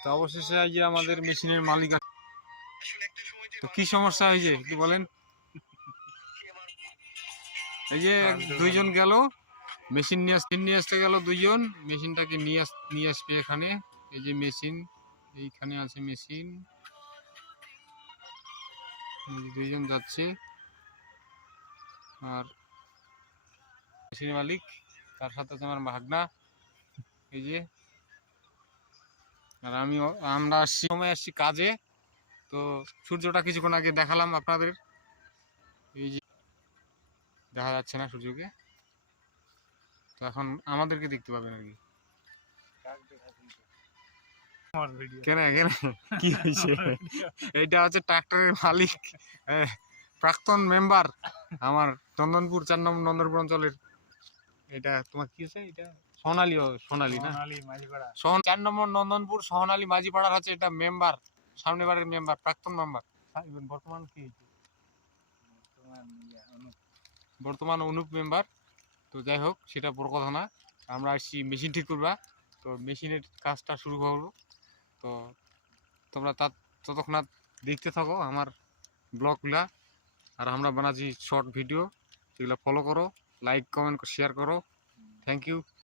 তো অবশেষে এই যে আমাদের মেশিনের মালিক আছে। তো কি সমস্যা হয়েছে একটু বলেন। এই যে দুইজন গেল মেশিন নিয়ে আসতে গেল, দুইজন মেশিনটাকে নিয়ে আসবে এখানে। এই যে মেশিন, এইখানে আছে মেশিন, দুইজন যাচ্ছে। আর মেশিনের মালিক, তার সাথে আছে আমার ভাগনা। এই যে আর আমরা আসছি কাজে। তো সূর্যটা কিছুক্ষণ আগে দেখালাম আপনাদের, এই যে দেখা যাচ্ছে না সূর্যকে, তো এখন আমাদেরকে দেখতে পাবেন আর কি। কেন কেন কি হয়েছে? এইটা হচ্ছে ট্রাক্টরের মালিক, প্রাক্তন মেম্বার আমার নন্দনপুর 4 নম্বর নন্দনপুর অঞ্চলের। এটা তোমার কি আছে? এটা সোনালী, সোনালী না, 4 নম্বর নন্দনপুর সোনালী মাঝিপাড়ার হচ্ছে এটা মেম্বার, সামনে বারের মেম্বার, প্রাক্তন মেম্বার। বর্তমান কি বর্তমান অনুপ মেম্বার। তো যাই হোক, সেটা বড় কথা না। আমরা আসছি মেশিন ঠিক করবা, তো মেশিনের কাজটা শুরু করবো। তো তোমরা ততক্ষণ দেখতে থাকো আমার ব্লগগুলা। আর আমরা বানাচ্ছি শর্ট ভিডিও, সেগুলো ফলো করো, লাইক কমেন্ট শেয়ার করো। Thank you.